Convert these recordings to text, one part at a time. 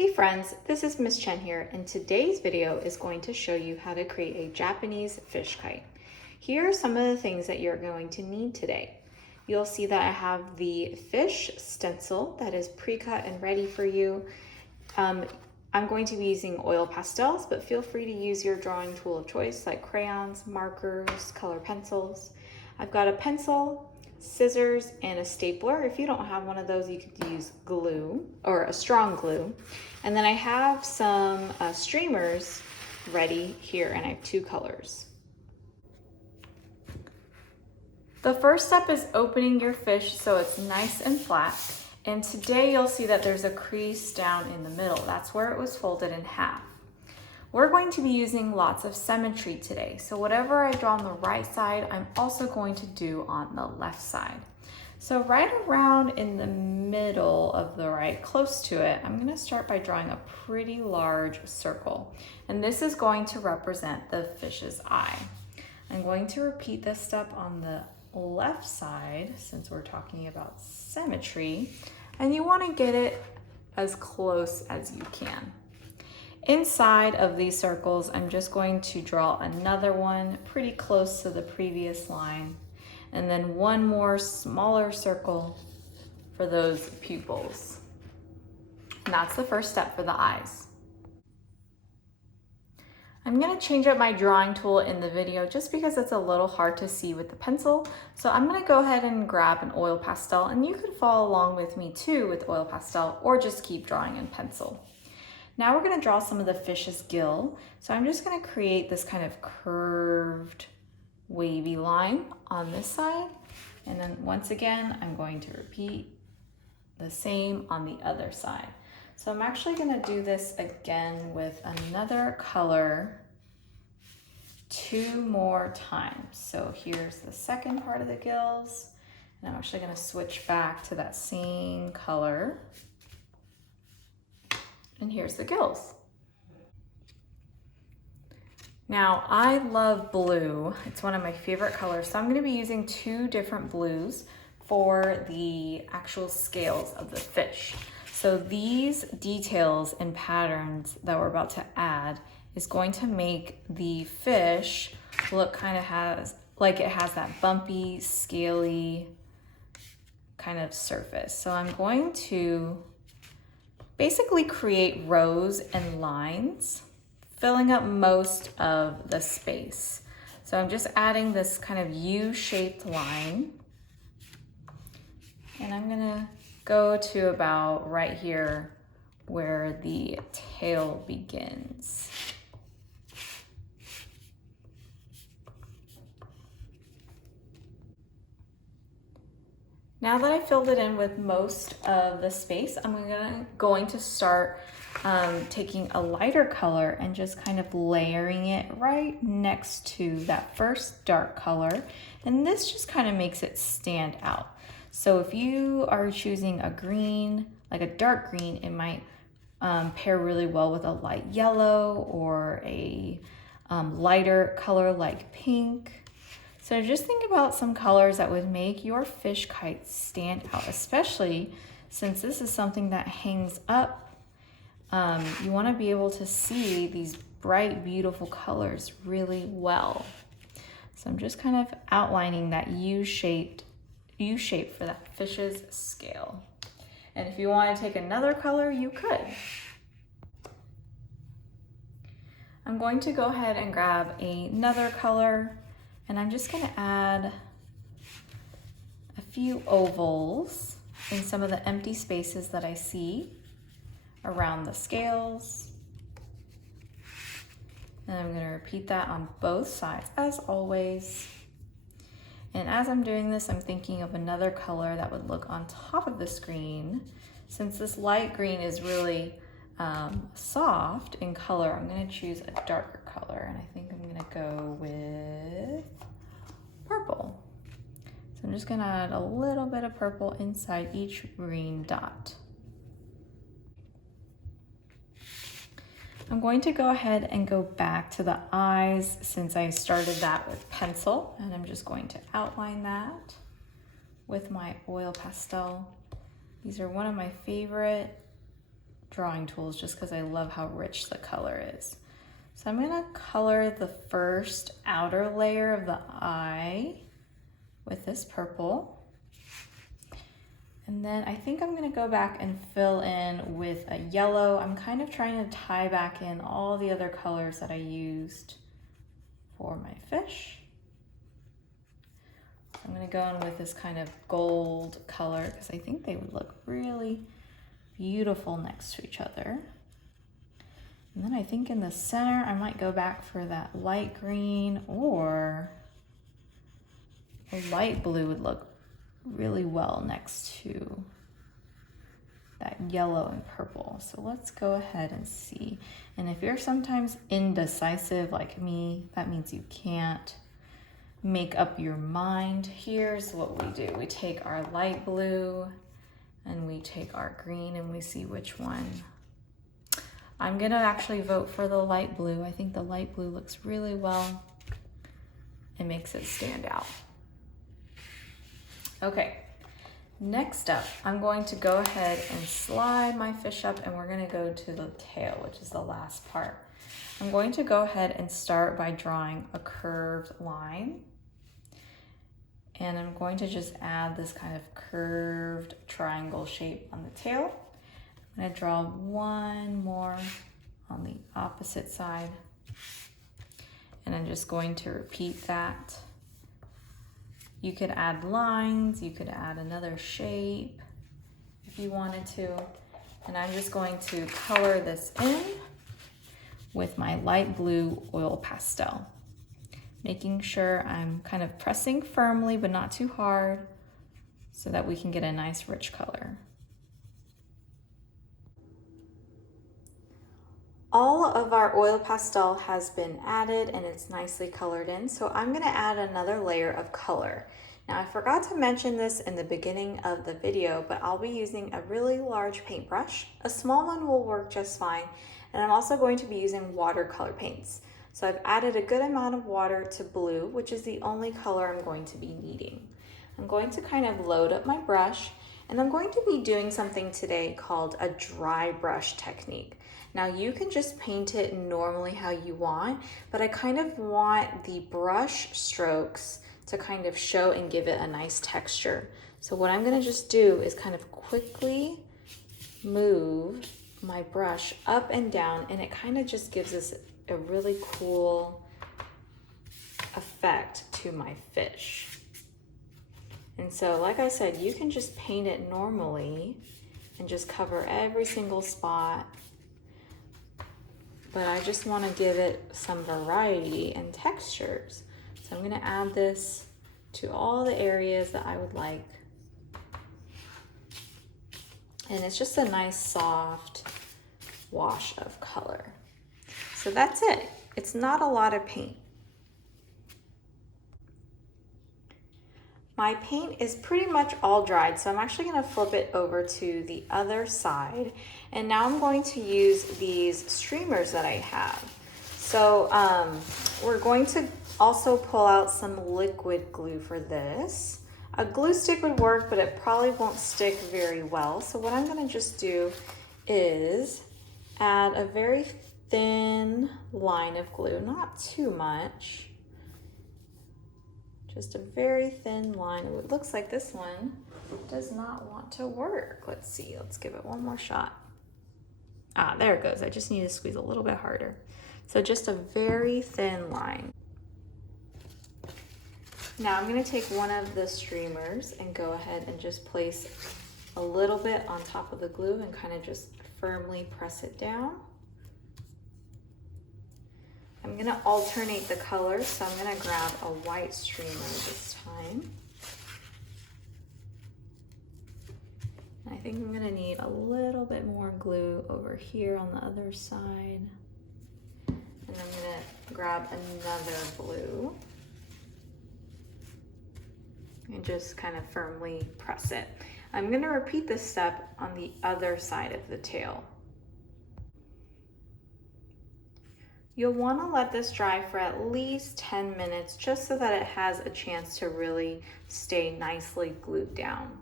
Hey friends, this is Miss Chen here, and today's video is going to show you how to create a Japanese fish kite. Here are some of the things that you're going to need today. You'll see that I have the fish stencil that is pre-cut and ready for you. I'm going to be using oil pastels, but feel free to use your drawing tool of choice like crayons, markers, color pencils. I've got a pencil, scissors, and a stapler. If you don't have one of those, you could use glue or a strong glue. And then I have some streamers ready here, and I have two colors. The first step is opening your fish so it's nice and flat. And today you'll see that there's a crease down in the middle. That's where it was folded in half. We're going to be using lots of symmetry today. So whatever I draw on the right side, I'm also going to do on the left side. So right around in the middle of the right, close to it, I'm gonna start by drawing a pretty large circle. And this is going to represent the fish's eye. I'm going to repeat this step on the left side since we're talking about symmetry, and you want to get it as close as you can. Inside of these circles, I'm just going to draw another one pretty close to the previous line, and then one more smaller circle for those pupils. And that's the first step for the eyes. I'm going to change up my drawing tool in the video just because it's a little hard to see with the pencil. So I'm going to go ahead and grab an oil pastel, and you could follow along with me too with oil pastel or just keep drawing in pencil. Now we're going to draw some of the fish's gill. So I'm just going to create this kind of curved wavy line on this side. And then once again, I'm going to repeat the same on the other side. So I'm actually going to do this again with another color 2 more times. So here's the second part of the gills, and I'm actually going to switch back to that same color. And here's the gills. Now I love blue. It's one of my favorite colors. So I'm going to be using 2 different blues for the actual scales of the fish. So these details and patterns that we're about to add is going to make the fish look kind of like it has that bumpy, scaly kind of surface. So I'm going to basically create rows and lines, filling up most of the space. So I'm just adding this kind of U-shaped line, and I'm gonna go to about right here where the tail begins. Now that I filled it in with most of the space, I'm going to start taking a lighter color and just kind of layering it right next to that first dark color. And this just kind of makes it stand out. So if you are choosing a green, like a dark green, it might pair really well with a light yellow or a lighter color like pink. So just think about some colors that would make your fish kite stand out, especially since this is something that hangs up. You want to be able to see these bright, beautiful colors really well. So I'm just kind of outlining that U-shape for that fish's scale. And if you want to take another color, you could. I'm going to go ahead and grab another color, and I'm just going to add a few ovals in some of the empty spaces that I see around the scales. And I'm going to repeat that on both sides as always. And as I'm doing this, I'm thinking of another color that would look on top of the screen. Since this light green is really soft in color, I'm going to choose a darker color, and I think I'm going to go with purple. So I'm just going to add a little bit of purple inside each green dot. I'm going to go ahead and go back to the eyes since I started that with pencil, and I'm just going to outline that with my oil pastel. These are one of my favorite drawing tools just because I love how rich the color is. So I'm gonna color the first outer layer of the eye with this purple. And then I think I'm gonna go back and fill in with a yellow. I'm kind of trying to tie back in all the other colors that I used for my fish. I'm gonna go in with this kind of gold color because I think they would look really beautiful next to each other. And then I think in the center, I might go back for that light green, or a light blue would look really well next to that yellow and purple. So let's go ahead and see. And if you're sometimes indecisive like me, that means you can't make up your mind. Here's what we do. We take our light blue and we take our green and we see which one. I'm gonna actually vote for the light blue. I think the light blue looks really well. It makes it stand out. Okay, next up, I'm going to go ahead and slide my fish up and we're gonna go to the tail, which is the last part. I'm going to go ahead and start by drawing a curved line. And I'm going to just add this kind of curved triangle shape on the tail. I'm gonna draw one more on the opposite side. And I'm just going to repeat that. You could add lines, you could add another shape if you wanted to. And I'm just going to color this in with my light blue oil pastel. Making sure I'm kind of pressing firmly but not too hard so that we can get a nice rich color. All of our oil pastel has been added and it's nicely colored in, so I'm gonna add another layer of color. Now I forgot to mention this in the beginning of the video, but I'll be using a really large paintbrush. A small one will work just fine, and I'm also going to be using watercolor paints. So I've added a good amount of water to blue, which is the only color I'm going to be needing. I'm going to kind of load up my brush, and I'm going to be doing something today called a dry brush technique. Now you can just paint it normally how you want, but I kind of want the brush strokes to kind of show and give it a nice texture. So what I'm gonna just do is kind of quickly move my brush up and down, and it kind of just gives us a really cool effect to my fish. And so, like I said, you can just paint it normally and just cover every single spot. But I just want to give it some variety and textures. So I'm going to add this to all the areas that I would like. And it's just a nice soft wash of color. So that's it. It's not a lot of paint. My paint is pretty much all dried, so I'm actually gonna flip it over to the other side. And now I'm going to use these streamers that I have. So we're going to also pull out some liquid glue for this. A glue stick would work, but it probably won't stick very well. So what I'm gonna just do is add a very thin line of glue, not too much. Just a very thin line. It looks like this one does not want to work. Let's see, let's give it one more shot. Ah, there it goes. I just need to squeeze a little bit harder. So just a very thin line. Now I'm gonna take one of the streamers and go ahead and just place a little bit on top of the glue and kind of just firmly press it down. I'm gonna alternate the colors, so I'm gonna grab a white streamer this time. I think I'm gonna need a little bit more glue over here on the other side. And I'm gonna grab another blue and just kind of firmly press it. I'm gonna repeat this step on the other side of the tail. You'll want to let this dry for at least 10 minutes just so that it has a chance to really stay nicely glued down.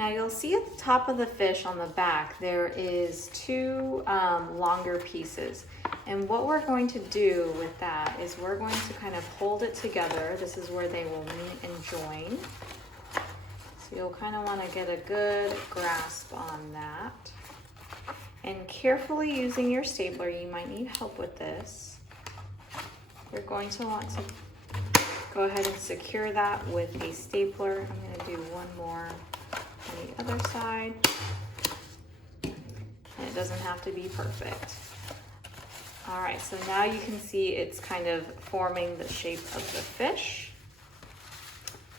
Now you'll see at the top of the fish on the back, there is two longer pieces. And what we're going to do with that is we're going to kind of hold it together. This is where they will meet and join. So you'll kind of want to get a good grasp on that. And carefully using your stapler, you might need help with this. You're going to want to go ahead and secure that with a stapler. I'm going to do one more on the other side. And it doesn't have to be perfect. All right, so now you can see it's kind of forming the shape of the fish.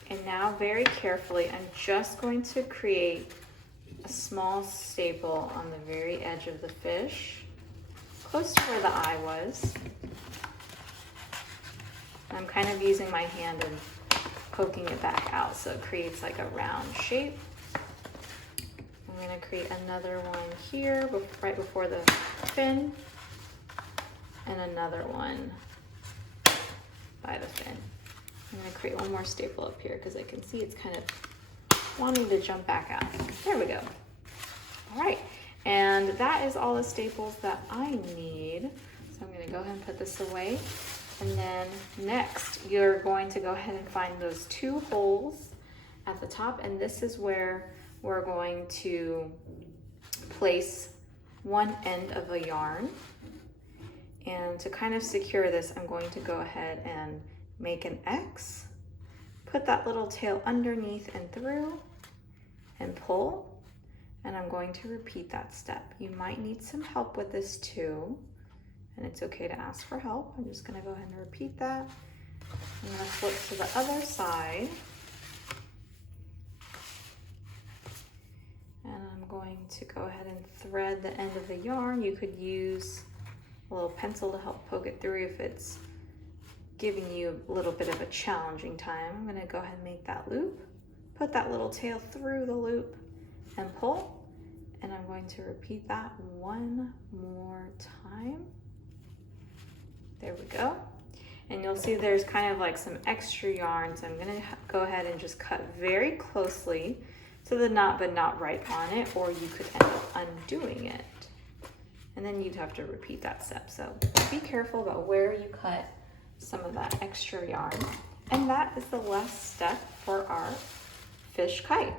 And now very carefully, I'm just going to create a small staple on the very edge of the fish, close to where the eye was. I'm kind of using my hand and poking it back out so it creates like a round shape. I'm going to create another one here right before the fin, and another one by the fin. I'm going to create one more staple up here because I can see it's kind of wanting to jump back out. There we go. All right, and that is all the staples that I need. So I'm going to go ahead and put this away. And then next, you're going to go ahead and find those two holes at the top, and this is where we're going to place one end of a yarn. And to kind of secure this, I'm going to go ahead and make an X, put that little tail underneath and through, and pull. And I'm going to repeat that step. You might need some help with this too, and it's okay to ask for help. I'm just gonna go ahead and repeat that. I'm gonna flip to the other side. And I'm going to go ahead and thread the end of the yarn. You could use a little pencil to help poke it through if it's giving you a little bit of a challenging time. I'm gonna go ahead and make that loop, put that little tail through the loop and pull. And I'm going to repeat that one more time. There we go. And you'll see there's kind of like some extra yarn. So I'm gonna go ahead and just cut very closely to the knot, but not right on it, or you could end up undoing it. And then you'd have to repeat that step. So be careful about where you cut some of that extra yarn. And that is the last step for our fish kite.